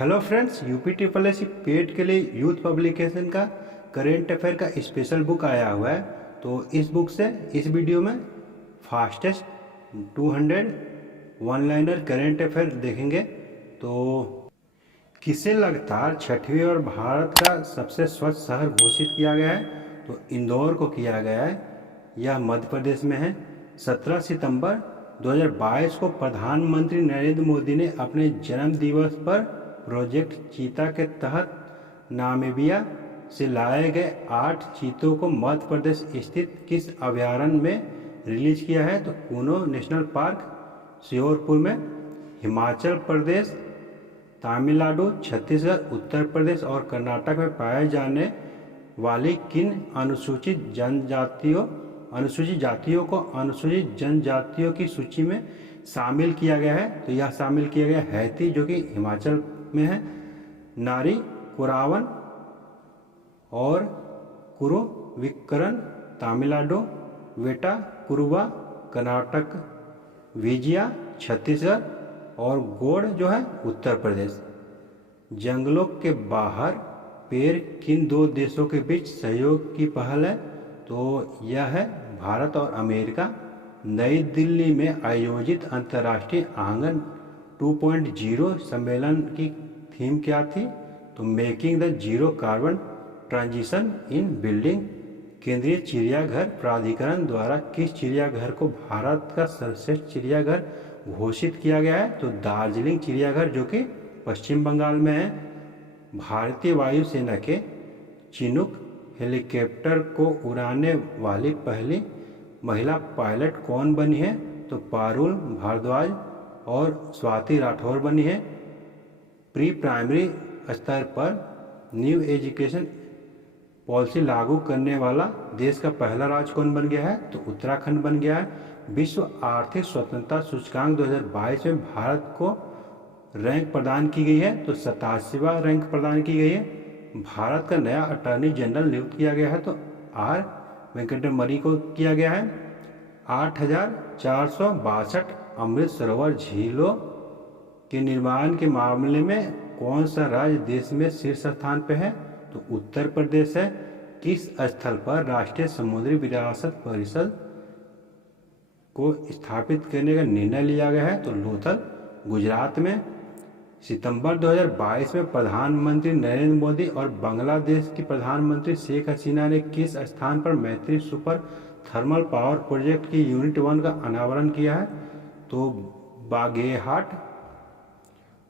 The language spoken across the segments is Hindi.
Hello friends, UP triple S paid के लिए यूथ पब्लिकेशन का करेंट अफेयर का स्पेशल बुक आया हुआ है। तो इस बुक से इस वीडियो में fastest 200 one liner current affair देखेंगे। तो किसे लगातार छठवीं और भारत का सबसे स्वच्छ शहर घोषित किया गया है? तो इंदौर को किया गया है। यह मध्य प्रदेश में है। 17 सितंबर 2022 को प्रधानमंत्री नरेंद्र मोदी ने अपने जन्म दिवस पर प्रोजेक्ट चीता के तहत नामीबिया से लाए गए 8 चीतों को मध्य प्रदेश स्थित किस अभयारण्य में रिलीज किया है? तो कूनो नेशनल पार्क, श्योरपुर में। हिमाचल प्रदेश, तमिलनाडु, छत्तीसगढ़, उत्तर प्रदेश और कर्नाटक में पाए जाने वाली किन अनुसूचित जातियों को अनुसूचित जनजातियों की सूची में शामिल किया गया है? तो यह शामिल किया गया हैती, जो कि हिमाचल में है, नारी कुरावन और कुरुविक्करन तमिलनाडु, वेटा कुरुबा कर्नाटक, विजिया छत्तीसगढ़ और गोड़ जो है उत्तर प्रदेश। जंगलों के बाहर पेड़ किन दो देशों के बीच सहयोग की पहल है? तो यह है भारत और अमेरिका। नई दिल्ली में आयोजित अंतर्राष्ट्रीय आंगन 2.0 सम्मेलन की थीम क्या थी? तो making the zero carbon transition in building. केंद्रीय चिड़ियाघर प्राधिकरण द्वारा किस चिड़ियाघर को भारत का सर्वश्रेष्ठ चिड़ियाघर घोषित किया गया है? तो दार्जिलिंग चिड़ियाघर, जो कि पश्चिम बंगाल में है। भारतीय वायुसेना के चिनूक हेलीकॉप्टर को उड़ाने वाली पहली महिला पायलट कौन बनी है? तो पारुल भारद्वाज और स्वाति राठौर बनी है। प्री प्राइमरी स्तर पर न्यू एजुकेशन पॉलिसी लागू करने वाला देश का पहला राज्य कौन बन गया है? तो उत्तराखंड बन गया है। विश्व आर्थिक स्वतंत्रता सूचकांक 2022 में भारत को रैंक प्रदान की गई है। तो 87वां रैंक प्रदान की गई है। भारत का नया अटॉर्नी जनरल नियुक्त किया गया है। तो आर वेंकटरमणि को किया गया है। 8,462 अमृत सरोवर झीलों के निर्माण के मामले में कौन सा राज्य देश में शीर्ष स्थान पर है? तो उत्तर प्रदेश है। किस स्थल पर राष्ट्रीय समुद्री विरासत परिषद को स्थापित करने का निर्णय लिया गया है? तो लोथल, गुजरात में। सितंबर 2022 में प्रधानमंत्री नरेंद्र मोदी और बांग्लादेश की प्रधानमंत्री शेख हसीना ने किस स्थान पर मैत्री सुपर थर्मल पावर प्रोजेक्ट की यूनिट 1 का अनावरण किया है? तो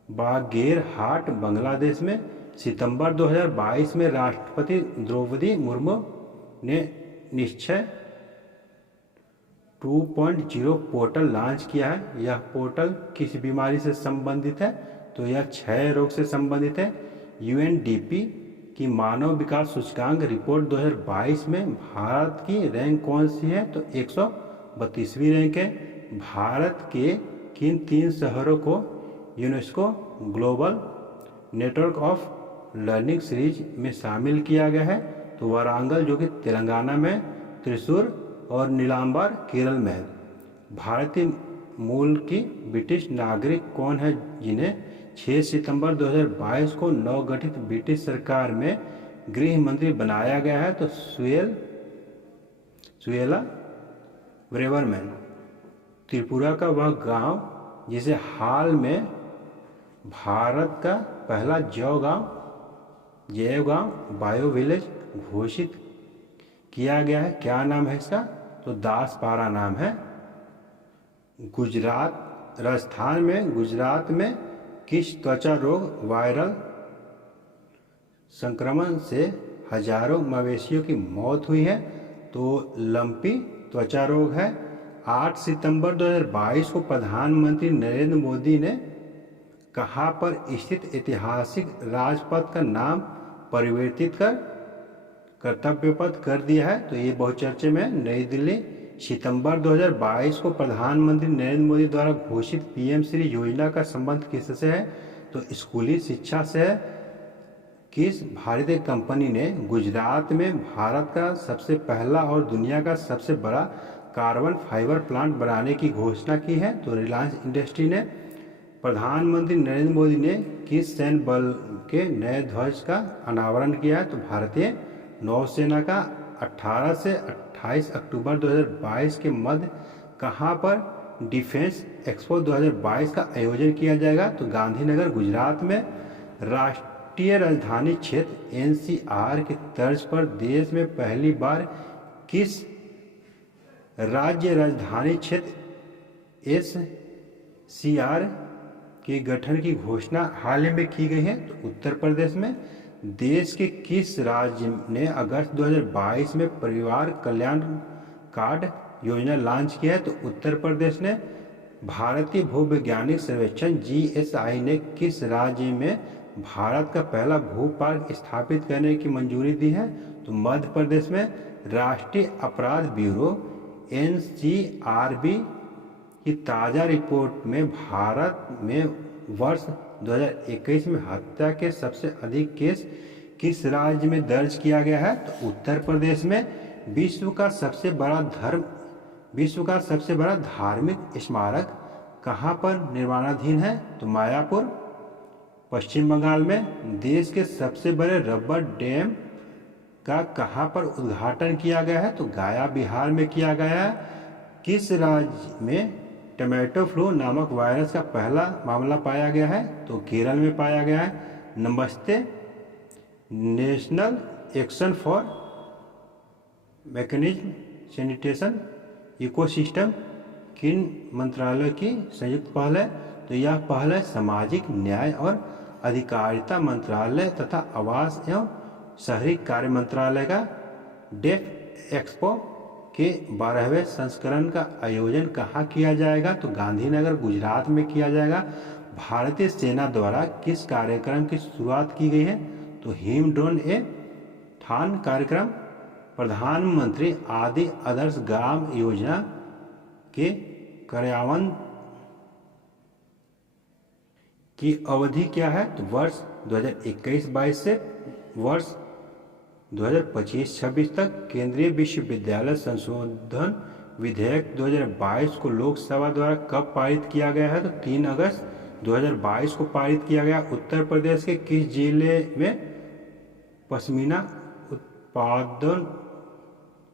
बागेरहाट बांग्लादेश में। सितंबर 2022 में राष्ट्रपति द्रौपदी मुर्मू ने निश्चय 2.0 पोर्टल लॉन्च किया है। यह पोर्टल किस बीमारी से संबंधित है? तो यह क्षय रोग से संबंधित है। यूएनडीपी की मानव विकास सूचकांक रिपोर्ट 2022 में भारत की रैंक कौन सी है? तो 132वीं रैंक है। भारत के किन 3 शहरों को UNESCO global network of learning series में शामिल किया गया है? तो वारंगल, जो कि तेलंगाना में, त्रिशूर और नीलांबर केरल में है। भारतीय मूल की ब्रिटिश नागरिक कौन है जिन्हें 6 सितंबर 2022 को नवगठित ब्रिटिश सरकार में गृह मंत्री बनाया गया है? तो सुएला ब्रेवरमैन। त्रिपुरा का वह गांव जिसे हाल में भारत का पहला जैव गांव बायो विलेज घोषित किया गया है, क्या नाम है इसका? तो दासपारा नाम है। गुजरात में किस त्वचा रोग वायरल संक्रमण से हजारों मवेशियों की मौत हुई है? तो लंपी त्वचा रोग है। 8 सितंबर 2022 को प्रधानमंत्री नरेंद्र मोदी ने कहाँ पर स्थित ऐतिहासिक राजपथ का नाम परिवर्तित कर कर्तव्य पथ कर दिया है? तो ये बहुत चर्चे में, नई दिल्ली। सितंबर 2022 को प्रधानमंत्री नरेंद्र मोदी द्वारा घोषित पीएम श्री योजना का संबंध किससे है? तो स्कूली शिक्षा से है। किस भारतीय कंपनी ने गुजरात में भारत का सबसे पहला और दुनिया का सबसे बड़ा कार्बन फाइबर प्लांट बनाने की घोषणा की है? तो रिलायंस इंडस्ट्री ने। प्रधानमंत्री नरेंद्र मोदी ने किस सैन्य बल के नए ध्वज का अनावरण किया है? तो भारतीय नौसेना का 18 से 28 अक्टूबर 2022 के मध्य कहाँ पर डिफेंस एक्सपो 2022 का आयोजन किया जाएगा? तो गांधीनगर गुजरात में। राष्ट्रीय राजधानी क्षेत्र एनसीआर की तर्ज पर देश में पहली बार किस राज्य राजधानी क्षेत्र एससीआर के गठन की घोषणा हाल ही में की गई है? तो उत्तर प्रदेश में। देश के किस राज्य ने अगस्त 2022 में परिवार कल्याण कार्ड योजना लॉन्च किया है? तो उत्तर प्रदेश ने। भारतीय भूवैज्ञानिक सर्वेक्षण जीएसआई ने किस राज्य में भारत का पहला भू पार्क स्थापित करने की मंजूरी दी है? तो मध्य प्रदेश में। राष्ट्रीय अपराध ब्यूरो एनसीआरबी की ताज़ा रिपोर्ट में भारत में वर्ष 2021 में हत्या के सबसे अधिक केस किस राज्य में दर्ज किया गया है? तो उत्तर प्रदेश में। विश्व का सबसे बड़ा धार्मिक स्मारक कहाँ पर निर्माणाधीन है? तो मायापुर, पश्चिम बंगाल में। देश के सबसे बड़े रबर डैम का कहाँ पर उद्घाटन किया गया है? तो गया, बिहार में किया गया है। किस राज्य में टोमेटो फ्लू नामक वायरस का पहला मामला पाया गया है? तो केरल में पाया गया है। नमस्ते national action for mechanism sanitation ecosystem किन मंत्रालय की संयुक्त पहल है? तो यह पहल है सामाजिक न्याय और अधिकारिता मंत्रालय तथा आवास एवं शहरी कार्य मंत्रालय का। डेफ एक्सपो के 12वें संस्करण का आयोजन कहाँ किया जाएगा? तो गांधीनगर गुजरात में किया जाएगा। भारतीय सेना द्वारा किस कार्यक्रम की शुरुआत की गई है? तो हिम ड्रोन ए ठान कार्यक्रम। प्रधानमंत्री आदि आदर्श ग्राम योजना के कार्यान्वयन की अवधि क्या है? तो वर्ष 2021-22 से वर्ष 2025-26 तक। केंद्रीय विश्वविद्यालय संशोधन विधेयक 2022 को लोकसभा द्वारा कब पारित किया गया है? तो 3 अगस्त 2022 को पारित किया गया। उत्तर प्रदेश के किस जिले में पश्मीना उत्पादन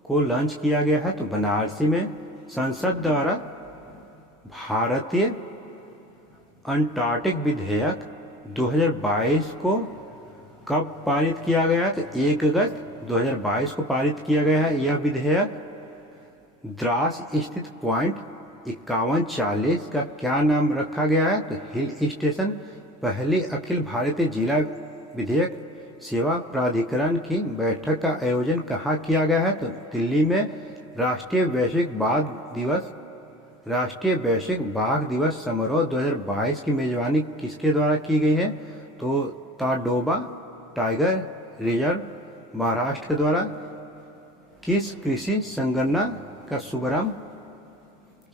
को लॉन्च किया गया है? तो बनारसी में। संसद द्वारा भारतीय अंटार्कटिक विधेयक 2022 को कब पारित किया गया है? तो 1 अगस्त 2022 को पारित किया गया है यह विधेयक। द्रास स्थित पॉइंट 5140 का क्या नाम रखा गया है? तो हिल स्टेशन। पहली अखिल भारतीय जिला विधिक सेवा प्राधिकरण की बैठक का आयोजन कहाँ किया गया है? तो दिल्ली में। राष्ट्रीय वैश्विक बाघ दिवस समारोह 2022 की मेजबानी किसके द्वारा की गई है? तो ताडोबा टाइगर रिजर्व महाराष्ट्र के द्वारा। किस कृषि संगणना का शुभारंभ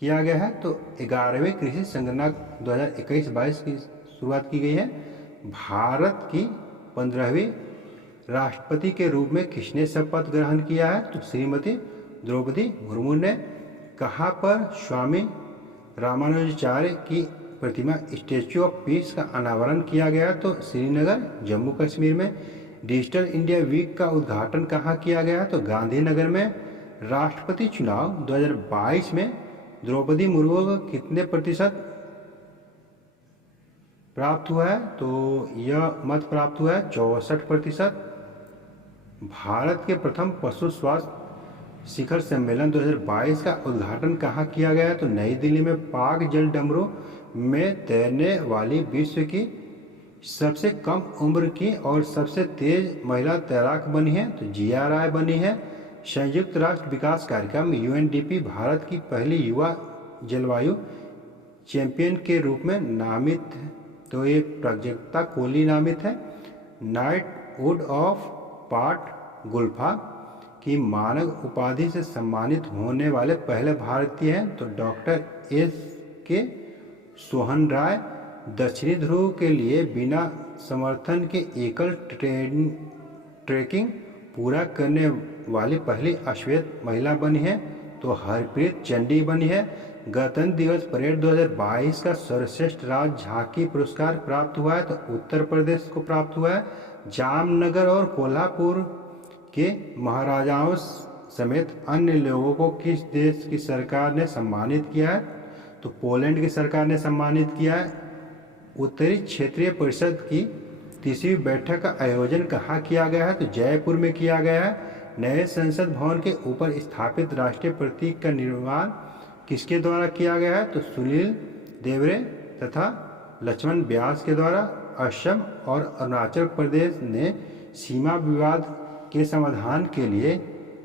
किया गया है? तो 11वीं कृषि संगणना 2021-22 की शुरुआत की गई है। भारत की 15वीं राष्ट्रपति के रूप में किसने शपथ ग्रहण किया है? तो श्रीमती द्रौपदी मुर्मू ने। कहाँ पर स्वामी रामानुजाचार्य की प्रतिमा स्टैच्यू ऑफ पीस का अनावरण किया गया? तो श्रीनगर, जम्मू कश्मीर में। डिजिटल इंडिया वीक का उद्घाटन कहाँ किया गया? तो गांधीनगर में। राष्ट्रपति चुनाव 2022 में द्रौपदी मुर्मू को कितने प्रतिशत प्राप्त हुआ है? तो यह मत प्राप्त हुआ है 64%। भारत के प्रथम पशु स्वास्थ्य शिखर सम्मेलन 2022 का उद्घाटन कहाँ किया गया? तो नई दिल्ली में। पाक जल डमरू में तैरने वाली विश्व की सबसे कम उम्र की और सबसे तेज महिला तैराक बनी है? तो जिया राय बनी है। संयुक्त राष्ट्र विकास कार्यक्रम यूएनडीपी भारत की पहली युवा जलवायु चैंपियन के रूप में नामित है। तो ये प्रज्ञता कोहली नामित है। नाइटहुड ऑफ पाट गुल्फा की मानक उपाधि से सम्मानित होने वाले पहले भारतीय हैं? तो डॉक्टर के सोहन राय। दक्षिणी ध्रुव के लिए बिना समर्थन के एकल ट्रैकिंग पूरा करने वाली पहली अश्वेत महिला बनी है? तो हरप्रीत चंडी बनी है। गणतंत्र दिवस परेड 2022 का सर्वश्रेष्ठ राज्य झांकी पुरस्कार प्राप्त हुआ है? तो उत्तर प्रदेश को प्राप्त हुआ है। जामनगर और कोल्हापुर के महाराजाओं समेत अन्य लोगों को किस देश की सरकार ने सम्मानित किया है? तो पोलैंड की सरकार ने सम्मानित किया है। उत्तरी क्षेत्रीय परिषद की 30वीं बैठक का आयोजन कहाँ किया गया है? तो जयपुर में किया गया है। नए संसद भवन के ऊपर स्थापित राष्ट्रीय प्रतीक का निर्माण किसके द्वारा किया गया है? तो सुनील देवरे तथा लक्ष्मण व्यास के द्वारा। असम और अरुणाचल प्रदेश ने सीमा विवाद के समाधान के लिए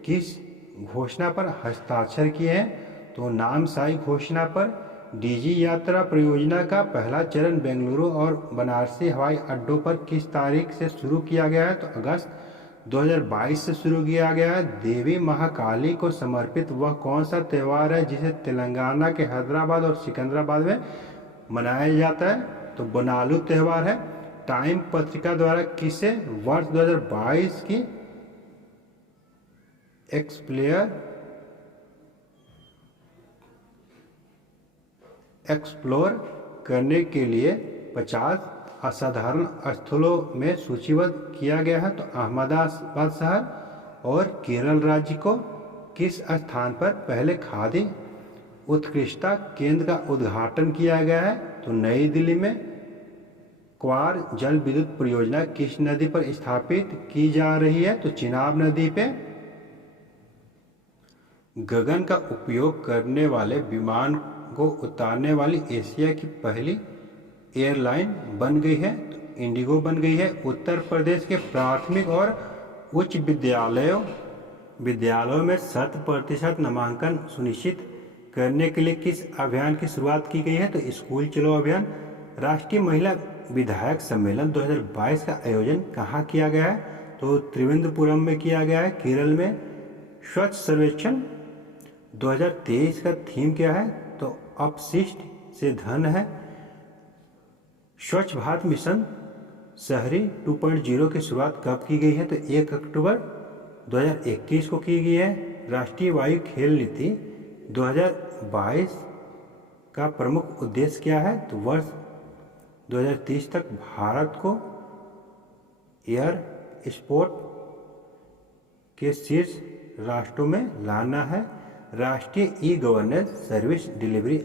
किस घोषणा पर हस्ताक्षर किए हैं? तो नामसाई घोषणा पर। डीजी यात्रा परियोजना का पहला चरण बेंगलुरु और बनारसी हवाई अड्डों पर किस तारीख से शुरू किया गया है? तो अगस्त 2022 से शुरू किया गया है। देवी महाकाली को समर्पित वह कौन सा त्यौहार है जिसे तेलंगाना के हैदराबाद और सिकंदराबाद में मनाया जाता है? तो बोनालू त्यौहार है। टाइम पत्रिका द्वारा किसे वर्ष 2022 की एक्सप्लोर करने के लिए 50 असाधारण स्थलों में सूचीबद्ध किया गया है? तो अहमदाबाद शहर। और केरल राज्य को किस स्थान पर पहले खादी उत्कृष्टता केंद्र का उद्घाटन किया गया है? तो नई दिल्ली में। क्वार जल विद्युत परियोजना किस नदी पर स्थापित की जा रही है? तो चिनाब नदी पे। गगन का उपयोग करने वाले विमान को उतारने वाली एशिया की पहली एयरलाइन बन गई है? तो इंडिगो बन गई है। उत्तर प्रदेश के प्राथमिक और उच्च विद्यालयों में 100% नामांकन सुनिश्चित करने के लिए किस अभियान की शुरुआत की गई है? तो स्कूल चलो अभियान। राष्ट्रीय महिला विधायक सम्मेलन 2022 का आयोजन कहाँ किया गया है? तो त्रिवेंद्रपुरम में किया गया है, केरल में। स्वच्छ सर्वेक्षण 2023 का थीम क्या है? तो अपशिष्ट से धन है। स्वच्छ भारत मिशन शहरी 2.0 की शुरुआत कब की गई है? तो 1 अक्टूबर 2021 को की गई है। राष्ट्रीय वायु खेल नीति 2022 का प्रमुख उद्देश्य क्या है? तो वर्ष 2030 तक भारत को एयर स्पोर्ट के शीर्ष राष्ट्रों में लाना है। राष्ट्रीय e governance service delivery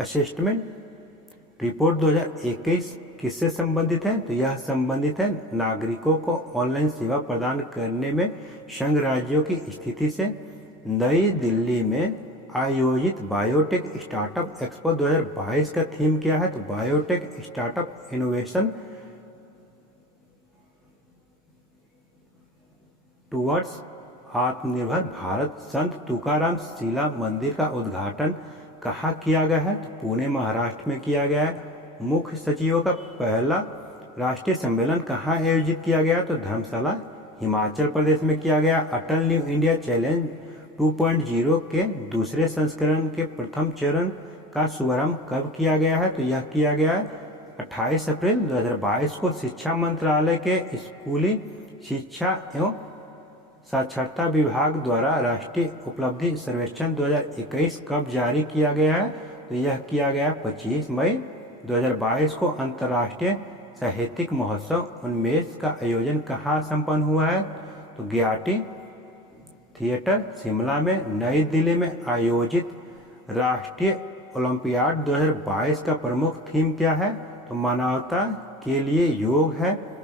assessment report 2021 किससे संबंधित है? तो यह संबंधित है नागरिकों को ऑनलाइन सेवा प्रदान करने में संघ राज्यों की स्थिति से। नई दिल्ली में आयोजित बायोटेक स्टार्टअप एक्सपो 2022 का थीम क्या है? तो बायोटेक स्टार्टअप इनोवेशन टुवर्ड्स आत्मनिर्भर भारत। संत तुकाराम शिला मंदिर का उद्घाटन कहाँ किया गया है? तो पुणे महाराष्ट्र में किया गया है। मुख्य सचिवों का पहला राष्ट्रीय सम्मेलन कहाँ आयोजित किया गया? तो धर्मशाला हिमाचल प्रदेश में किया गया। अटल न्यू इंडिया चैलेंज 2.0 के दूसरे संस्करण के प्रथम चरण का शुभारंभ कब किया गया है? तो यह किया गया है 28 अप्रैल 2022 को। शिक्षा मंत्रालय के स्कूली शिक्षा एवं साक्षरता विभाग द्वारा राष्ट्रीय उपलब्धि सर्वेक्षण 2021 कब जारी किया गया है? तो यह किया गया 25 मई 2022 को। अंतर्राष्ट्रीय साहित्यिक महोत्सव 19 का आयोजन कहाँ संपन्न हुआ है? तो ज्ञाटी थिएटर शिमला में। नई दिल्ली में आयोजित राष्ट्रीय ओलंपियाड 2022 का प्रमुख थीम क्या है? तो मानवता के लिए योग है।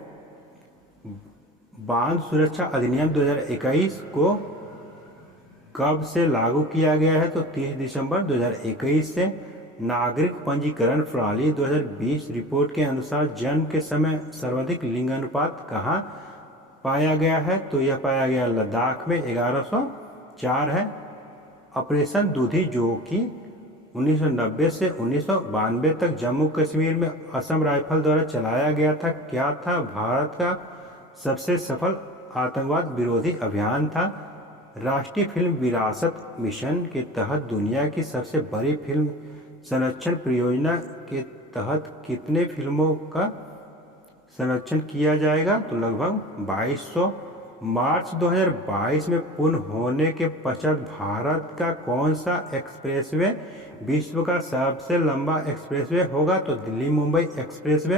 बांध सुरक्षा अधिनियम 2021 को कब से लागू किया गया है? तो 30 दिसंबर 2021 से। नागरिक पंजीकरण प्रणाली 2020 रिपोर्ट के अनुसार जन्म के समय सर्वाधिक लिंगानुपात कहाँ पाया गया है? तो यह पाया गया लद्दाख में 1104 है। ऑपरेशन दूधी जो कि 1990 से 1992 तक जम्मू कश्मीर में असम राइफल द्वारा चलाया गया था, क्या था? भारत का सबसे सफल आतंकवाद विरोधी अभियान था। राष्ट्रीय फिल्म विरासत मिशन के तहत दुनिया की सबसे बड़ी फिल्म संरक्षण परियोजना के तहत कितने फिल्मों का संरक्षण किया जाएगा? तो लगभग 2200 मार्च 2022 में पूर्ण होने के पश्चात भारत का कौन सा एक्सप्रेसवे विश्व का सबसे लंबा एक्सप्रेसवे होगा? तो दिल्ली मुंबई एक्सप्रेसवे।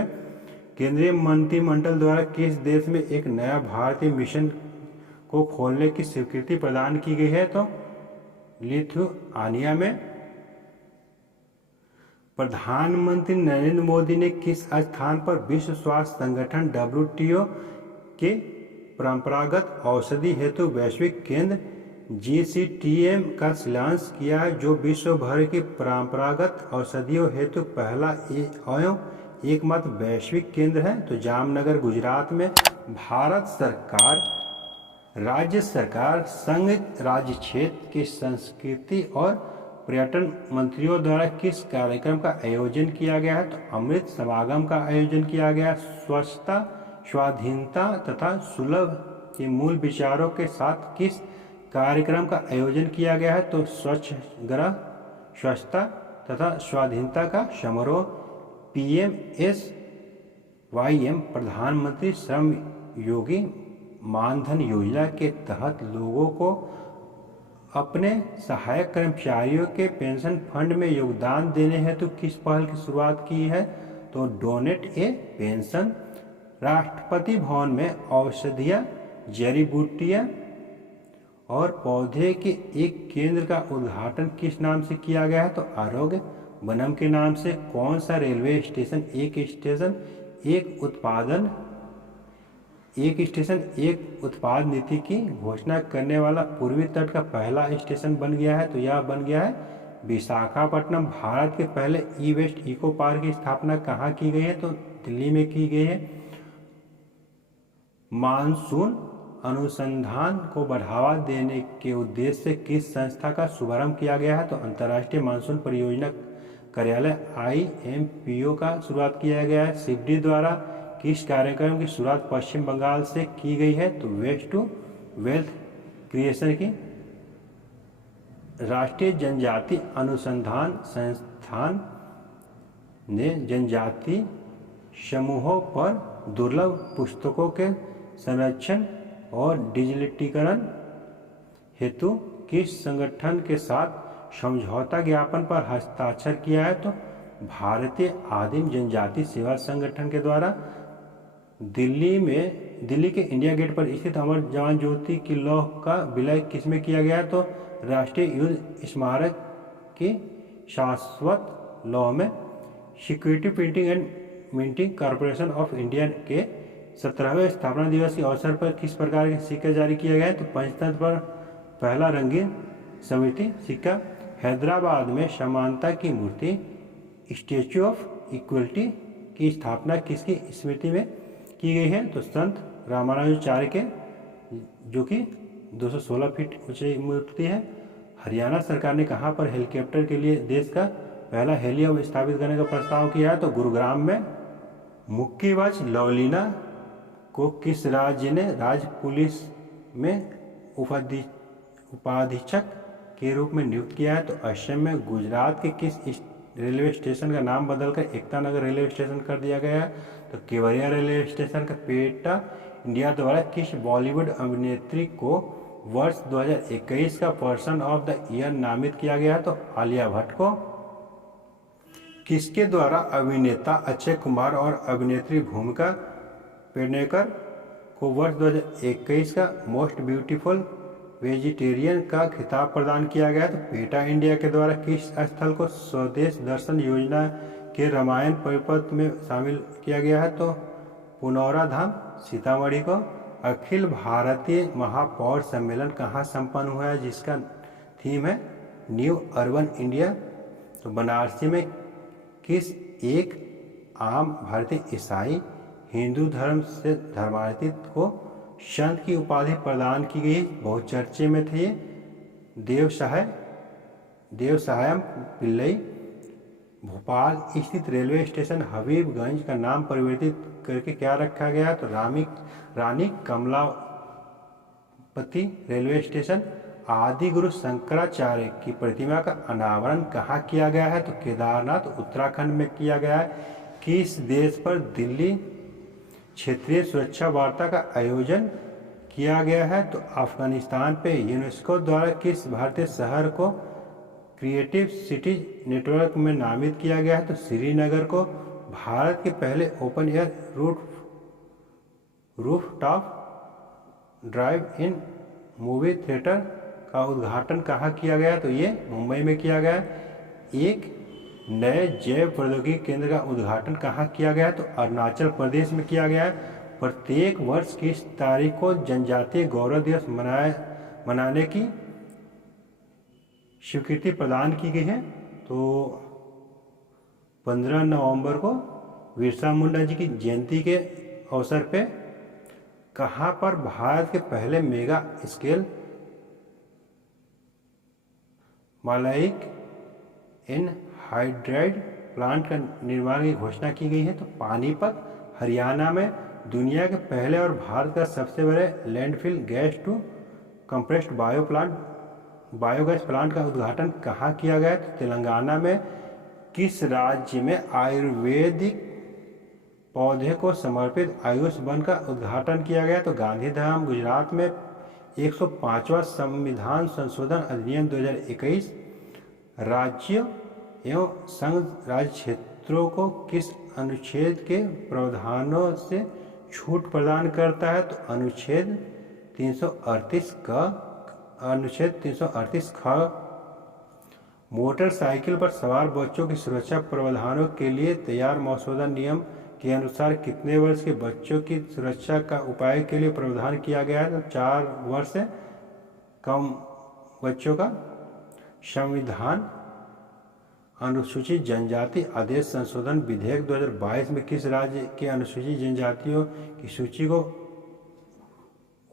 केंद्रीय मंत्रिमंडल द्वारा किस देश में एक नया भारतीय मिशन को खोलने की स्वीकृति प्रदान की गई है? तो लिथुआनिया में। प्रधानमंत्री नरेंद्र मोदी ने किस स्थान पर विश्व स्वास्थ्य संगठन WTO के परंपरागत औषधि हेतु वैश्विक केंद्र GCTM का शिलान्यास किया है, जो विश्व भर की परंपरागत औषधियों हेतु पहला एवं एकमात्र वैश्विक केंद्र है? तो जामनगर गुजरात में। भारत सरकार राज्य सरकार संघ राज्य क्षेत्र के संस्कृति और पर्यटन मंत्रियों द्वारा किस कार्यक्रम का आयोजन किया गया है? तो अमृत समागम का आयोजन किया गया। स्वच्छता, स्वाधीनता तथा सुलभ के मूल विचारों के साथ किस कार्यक्रम का आयोजन किया गया है? तो स्वच्छग्रह, स्वच्छता तथा स्वाधीनता का समारोह। PMSYM प्रधानमंत्री श्रम योगी मानधन योजना के तहत लोगों को अपने सहायक कर्मचारियों के पेंशन फंड में योगदान देने हेतु किस पहल की शुरुआत की है? तो डोनेट ए पेंशन। राष्ट्रपति भवन में औषधियाँ, जड़ी बूटियाँ और पौधे के एक केंद्र का उद्घाटन किस नाम से किया गया है? तो आरोग्य वनम के नाम से। कौन सा रेलवे स्टेशन एक उत्पाद नीति की घोषणा करने वाला पूर्वी तट का पहला स्टेशन बन गया है? तो यह बन गया है विशाखापट्टनम। भारत के पहले ई-वेस्ट इको पार्क की स्थापना कहाँ की गई है? तो दिल्ली में की गई है। मानसून अनुसंधान को बढ़ावा देने के उद्देश्य से किस संस्था का शुभारंभ किया गया है? तो अंतर्राष्ट्रीय मानसून परियोजना कार्यालय IMPO का शुरुआत किया गया है। सिडबी द्वारा किस कार्यक्रम की शुरुआत पश्चिम बंगाल से की गई है? तो वेस्ट टू वेल्थ क्रिएशन की। राष्ट्रीय जनजाति अनुसंधान संस्थान ने जनजाति समूहों पर दुर्लभ पुस्तकों के संरक्षण और डिजिटलीकरण हेतु किस संगठन के साथ समझौता ज्ञापन पर हस्ताक्षर किया है? तो भारतीय आदिम जनजाति सेवा संगठन के द्वारा। दिल्ली के इंडिया गेट पर स्थित अमर जवान ज्योति की लौह का विलय किसमें किया गया है? तो राष्ट्रीय युद्ध स्मारक की शाश्वत लौह में। Security printing and minting corporation of India के 17वें स्थापना दिवस के अवसर पर किस प्रकार के सिक्के जारी किया गया है? तो पंचतंत्र पर पहला रंगीन स्मृति सिक्का। हैदराबाद में समानता की मूर्ति स्टैच्यू ऑफ इक्वलिटी की स्थापना किसकी स्मृति में की गई है? तो संत रामानुजाचार्य के, जो कि 216 फीट ऊंची मूर्ति है। हरियाणा सरकार ने कहां पर हेलीकॉप्टर के लिए देश का पहला हेलीहब स्थापित करने का प्रस्ताव किया है? तो गुरुग्राम में। मुक्केबाज लवलीना को किस राज्य ने राज्य पुलिस में उपाधीक्षक के रूप में नियुक्त किया है? तो असम में। गुजरात के किस रेलवे स्टेशन का नाम बदलकर एकता नगर रेलवे स्टेशन कर दिया गया है? तो केवड़िया रेलवे स्टेशन का। पेटा इंडिया द्वारा किस बॉलीवुड अभिनेत्री को वर्ष 2021 का पर्सन ऑफ द ईयर नामित किया गया है? तो आलिया भट्ट को। किसके द्वारा अभिनेता अक्षय कुमार और अभिनेत्री भूमिका पेडनेकर को वर्ष 2021 का मोस्ट ब्यूटीफुल वेजिटेरियन का खिताब प्रदान किया गया? तो पेटा इंडिया के द्वारा किस स्थल को स्वदेश दर्शन योजना के रामायण परिपथ में शामिल किया गया है? तो पुनौरा धाम सीतामढ़ी को। अखिल भारतीय महापौर सम्मेलन कहाँ संपन्न हुआ है, जिसका थीम है न्यू अर्बन इंडिया? तो बनारसी में। किस एक आम भारतीय ईसाई हिंदू धर्म से धर्मांतरित को संत की उपाधि प्रदान की गई? बहुत चर्चे में थे ये। देवसहायम पिल्लई। भोपाल स्थित रेलवे स्टेशन हबीबगंज का नाम परिवर्तित करके क्या रखा गया? तो रानी कमलापति रेलवे स्टेशन। आदि गुरु शंकराचार्य की प्रतिमा का अनावरण कहाँ किया गया है? तो केदारनाथ उत्तराखंड में किया गया है। किस देश पर दिल्ली क्षेत्रीय सुरक्षा वार्ता का आयोजन किया गया है? तो अफगानिस्तान पे यूनेस्को द्वारा किस भारतीय शहर को क्रिएटिव सिटीज नेटवर्क में नामित किया गया है? तो श्रीनगर को। भारत के पहले ओपन एयर रूफटॉप ड्राइव इन मूवी थिएटर का उद्घाटन कहाँ किया गया? तो ये मुंबई में किया गया। एक नए जैव प्रौद्योगिकी केंद्र का उद्घाटन कहाँ किया गया? तो अरुणाचल प्रदेश में किया गया है। प्रत्येक वर्ष किस तारीख को जनजातीय गौरव दिवस मनाने की स्वीकृति प्रदान की गई है? तो 15 नवंबर को बिरसा मुंडा जी की जयंती के अवसर पे। कहाँ पर भारत के पहले मेगा स्केल मालाइक एनहाइड्राइड प्लांट का निर्माण की घोषणा की गई है? तो पानीपत हरियाणा में दुनिया के पहले और भारत का सबसे बड़े landfill gas to compressed biogas plant का उद्घाटन कहाँ किया गया? तो तेलंगाना में। किस राज्य में आयुर्वेदिक पौधे को समर्पित आयुष वन का उद्घाटन किया गया? तो गांधीधाम। गुजरात में 105वां संविधान संशोधन अधिनियम 2021 राज्य एवं संघ राज्य क्षेत्रों को किस अनुच्छेद के प्रावधानों से छूट प्रदान करता है? तो अनुच्छेद 338 ख। मोटरसाइकिल पर सवार बच्चों की सुरक्षा प्रावधानों के लिए तैयार मसौदा नियम के अनुसार कितने वर्ष के बच्चों की सुरक्षा का उपाय के लिए प्रावधान किया गया है? तो 4 वर्ष से कम बच्चों का। संविधान अनुसूचित जनजाति आदेश संशोधन विधेयक 2022 में किस राज्य के अनुसूचित जनजातियों की सूची को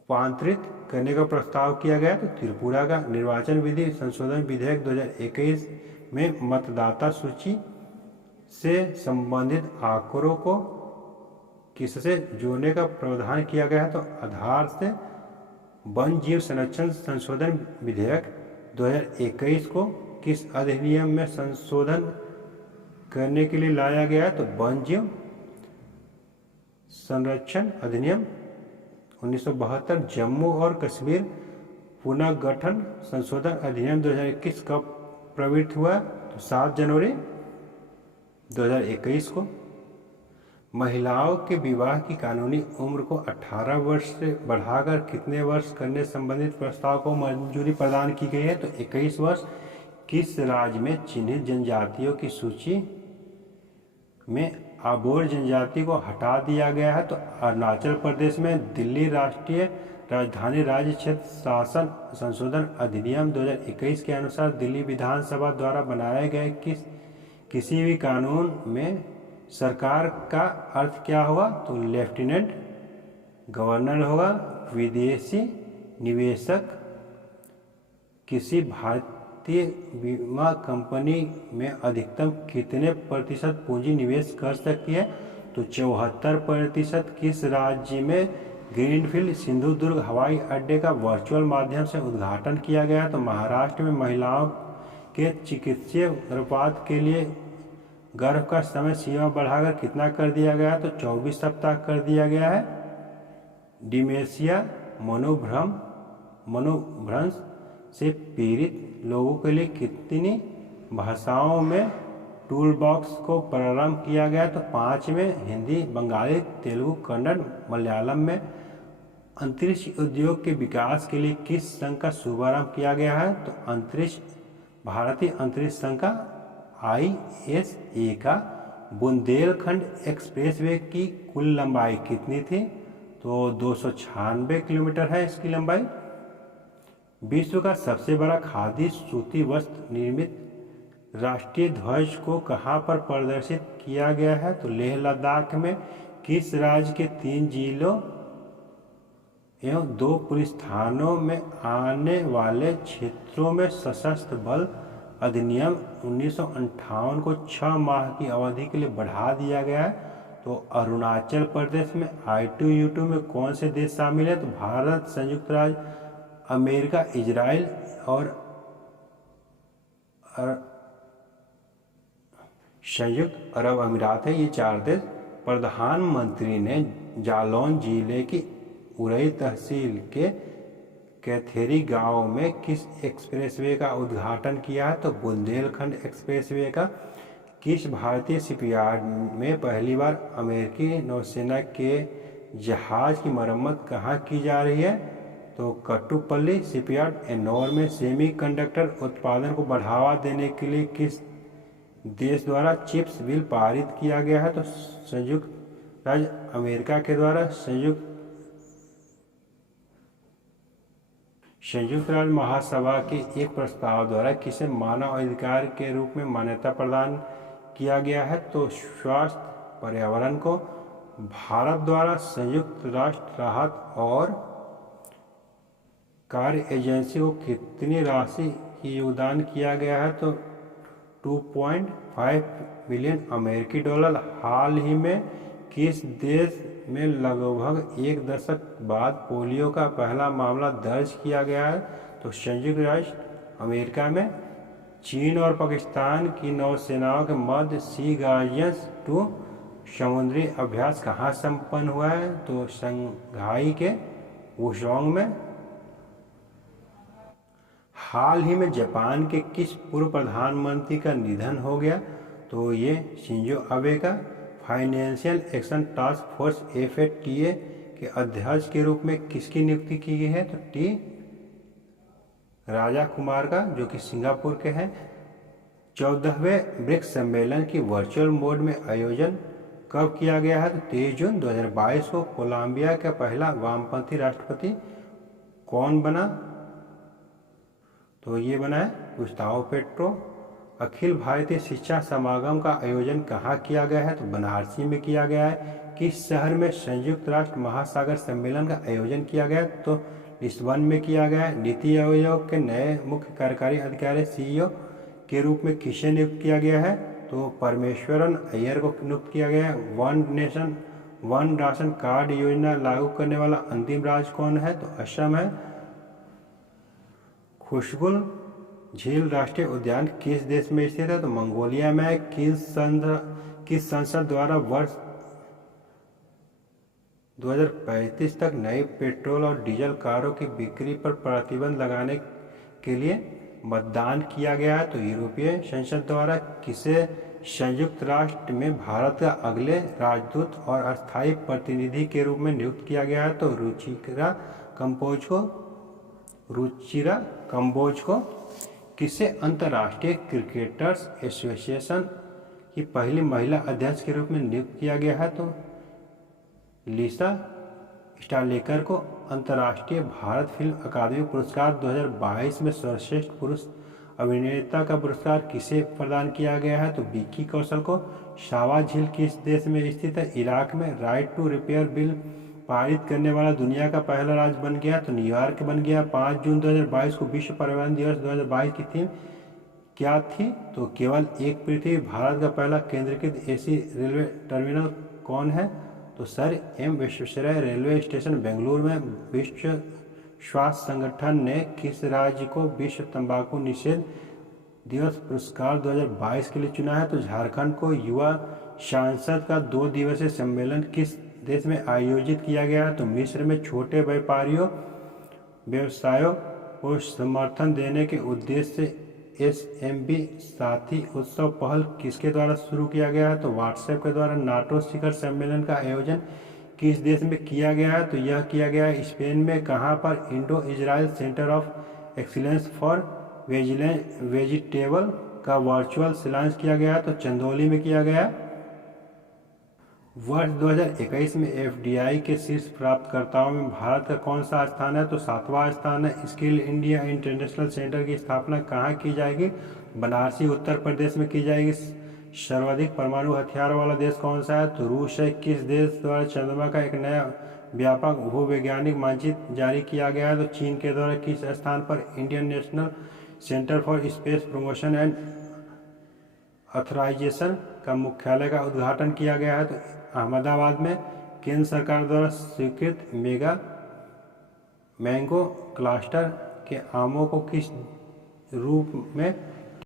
रूपांतरित करने का प्रस्ताव किया गया? तो त्रिपुरा का। निर्वाचन विधि संशोधन विधेयक 2021 में मतदाता सूची से संबंधित आंकड़ों को किससे जोड़ने का प्रावधान किया गया है? तो आधार से। वन जीव संरक्षण संशोधन विधेयक 2021 को किस अधिनियम में संशोधन करने के लिए लाया गया है? तो वन जीव संरक्षण अधिनियम 1972। जम्मू और कश्मीर पुनर्गठन संशोधन अधिनियम 2021 कब प्रवृत्त हुआ? तो 7 जनवरी 2021 को। महिलाओं के विवाह की कानूनी उम्र को 18 वर्ष से बढ़ाकर कितने वर्ष करने संबंधित प्रस्ताव को मंजूरी प्रदान की गई है? तो 21 वर्ष। किस राज्य में चिन्हित जनजातियों की सूची में आबोर जनजाति को हटा दिया गया है? तो अरुणाचल प्रदेश में। दिल्ली राष्ट्रीय राजधानी राज्य क्षेत्र शासन संशोधन अधिनियम 2021 के अनुसार दिल्ली विधानसभा द्वारा बनाए गए किसी भी कानून में सरकार का अर्थ क्या होगा? तो लेफ्टिनेंट गवर्नर होगा। विदेशी निवेशक किसी भारतीय बीमा कंपनी में अधिकतम कितने प्रतिशत पूंजी निवेश कर सकती है? तो 74%। किस राज्य में ग्रीनफील्ड सिंधुदुर्ग हवाई अड्डे का वर्चुअल माध्यम से उद्घाटन किया गया? तो महाराष्ट्र में। महिलाओं के चिकित्सीय गर्भपात के लिए गर्भ का समय सीमा बढ़ाकर कितना कर दिया गया? तो 24 सप्ताह कर दिया गया है। डिमेंशिया मनोभ्रंश से पीड़ित लोगों के लिए कितनी भाषाओं में टूल बॉक्स को प्रारंभ किया गया? तो 5 में। हिंदी, बंगाली, तेलुगु, कन्नड़, मलयालम में। अंतरिक्ष उद्योग के विकास के लिए किस संघ का शुभारंभ किया गया है? तो भारतीय अंतरिक्ष संघ का ISA का। बुंदेलखंड एक्सप्रेसवे की कुल लंबाई कितनी थी? तो 296 किलोमीटर है इसकी लंबाई। विश्व का सबसे बड़ा खादी सूती वस्त्र निर्मित राष्ट्रीय ध्वज को कहाँ पर प्रदर्शित किया गया है? तो लेह लद्दाख में। किस राज्य के 3 जिलों एवं 2 पुलिस थानों में आने वाले क्षेत्रों में सशस्त्र बल अधिनियम 1958 को 6 माह की अवधि के लिए बढ़ा दिया गया है? तो अरुणाचल प्रदेश में। I2U2 में कौन से देश शामिल है? तो भारत, संयुक्त राज्य अमेरिका, इजराइल और संयुक्त अरब अमीरात है। ये 4 देश। प्रधानमंत्री ने जालौन जिले की उरई तहसील के कैथेरी गांव में किस एक्सप्रेसवे का उद्घाटन किया है? तो बुंदेलखंड एक्सप्रेसवे का। किस भारतीय शिपयार्ड में पहली बार अमेरिकी नौसेना के जहाज की मरम्मत कहाँ की जा रही है? तो कट्टुपल्ली शिपयार्ड एन्नौर में। सेमीकंडक्टर उत्पादन को बढ़ावा देने के लिए किस देश द्वारा चिप्स बिल पारित किया गया है? तो संयुक्त राज्य अमेरिका के द्वारा। संयुक्त राज्य महासभा के एक प्रस्ताव द्वारा किसे मानव अधिकार के रूप में मान्यता प्रदान किया गया है? तो स्वास्थ्य पर्यावरण को। भारत द्वारा संयुक्त राष्ट्र राहत और कार्य एजेंसी को कितनी राशि की योगदान किया गया है? तो 2.5 मिलियन अमेरिकी डॉलर। हाल ही में किस देश में लगभग एक दशक बाद पोलियो का पहला मामला दर्ज किया गया है? तो संयुक्त राष्ट्र अमेरिका में। चीन और पाकिस्तान की नौसेनाओं के मध्य सी गार्जियंस 2 समुद्री अभ्यास कहाँ संपन्न हुआ है? तो शंघाई के वुशोंग में। हाल ही में जापान के किस पूर्व प्रधानमंत्री का निधन हो गया? तो ये शिंजो अबे का। Financial action task force FATA के अध्यक्ष के रूप में किसकी नियुक्ति की गई है? तो टी राजा कुमार का, जो कि सिंगापुर के हैं। 14वें ब्रिक्स सम्मेलन की वर्चुअल मोड में आयोजन कब किया गया है? तो 23 जून 2022 को। कोलंबिया का पहला वामपंथी राष्ट्रपति कौन बना? तो ये बना है गुस्ताव पेट्रो। अखिल भारतीय शिक्षा समागम का आयोजन कहाँ किया गया है? तो बनारसी में किया गया है। किस शहर में संयुक्त राष्ट्र महासागर सम्मेलन का आयोजन किया गया? तो लिस्बन में किया गया है। नीति आयोग के नए मुख्य कार्यकारी अधिकारी CEO के रूप में किसे नियुक्त किया गया है? तो परमेश्वरन अय्यर को नियुक्त किया गया है। One nation one ration card योजना लागू करने वाला अंतिम राज्य कौन है? तो असम है। खुशबुल झील राष्ट्रीय उद्यान किस देश में स्थित है? तो मंगोलिया में। किस संसद द्वारा वर्ष 2035 तक नई पेट्रोल और डीजल कारों की बिक्री पर प्रतिबंध लगाने के लिए मतदान किया गया है? तो यूरोपीय संसद द्वारा। किसे संयुक्त राष्ट्र में भारत का अगले राजदूत और अस्थायी प्रतिनिधि के रूप में नियुक्त किया गया है? तो रुचिरा कंबोज को। किसे अंतर्राष्ट्रीय क्रिकेटर्स एसोसिएशन की पहली महिला अध्यक्ष के रूप में नियुक्त किया गया है? तो लिसा स्टालेकर को। अंतर्राष्ट्रीय भारत फिल्म अकादमी पुरस्कार 2022 में सर्वश्रेष्ठ पुरुष अभिनेता का पुरस्कार किसे प्रदान किया गया है? तो विक्की कौशल को। शावा झील किस देश में स्थित है? इराक में। राइट टू रिपेयर बिल पारित करने वाला दुनिया का पहला राज्य बन गया? तो न्यूयॉर्क बन गया। 5 जून 2022 को विश्व पर्यावरण दिवस 2022 की थीम क्या थी? तो केवल एक पृथ्वी। भारत का पहला केंद्रीकृत AC रेलवे टर्मिनल कौन है? तो sir M Visvesvaraya railway station Bengaluru में। विश्व स्वास्थ्य संगठन ने किस राज्य को विश्व तंबाकू निषेध दिवस पुरस्कार 2022 के लिए चुना है? तो झारखंड को। युवा सांसद का 2 दिवसीय सम्मेलन किस देश में आयोजित किया गया है? तो मिस्र में। छोटे व्यवसायों को समर्थन देने के उद्देश्य से SMB साथी उत्सव पहल किसके द्वारा शुरू किया गया है? तो व्हाट्सएप के द्वारा। नाटो शिखर सम्मेलन का आयोजन किस देश में किया गया है? तो यह किया गया है स्पेन में। कहाँ पर? Indo Israel centre of excellence for vegetable का वर्चुअल शिलान्यास किया गया है? तो चंदौली में किया गया है। वर्ष 2021 में FDI के शीर्ष प्राप्तकर्ताओं में भारत का कौन सा स्थान है? तो 7वां स्थान है। स्किल इंडिया इंटरनेशनल सेंटर की स्थापना कहाँ की जाएगी? बनारसी उत्तर प्रदेश में की जाएगी। सर्वाधिक परमाणु हथियार वाला देश कौन सा है? तो रूस है। किस देश द्वारा चंद्रमा का एक नया व्यापक भूवैज्ञानिक मानचित्र जारी किया गया है? तो चीन के द्वारा। किस स्थान पर Indian national centre for space promotion and authorisation का मुख्यालय का उद्घाटन किया गया है? तो अहमदाबाद में। केंद्र सरकार द्वारा स्वीकृत मेगा मैंगो क्लस्टर के आमों को किस रूप में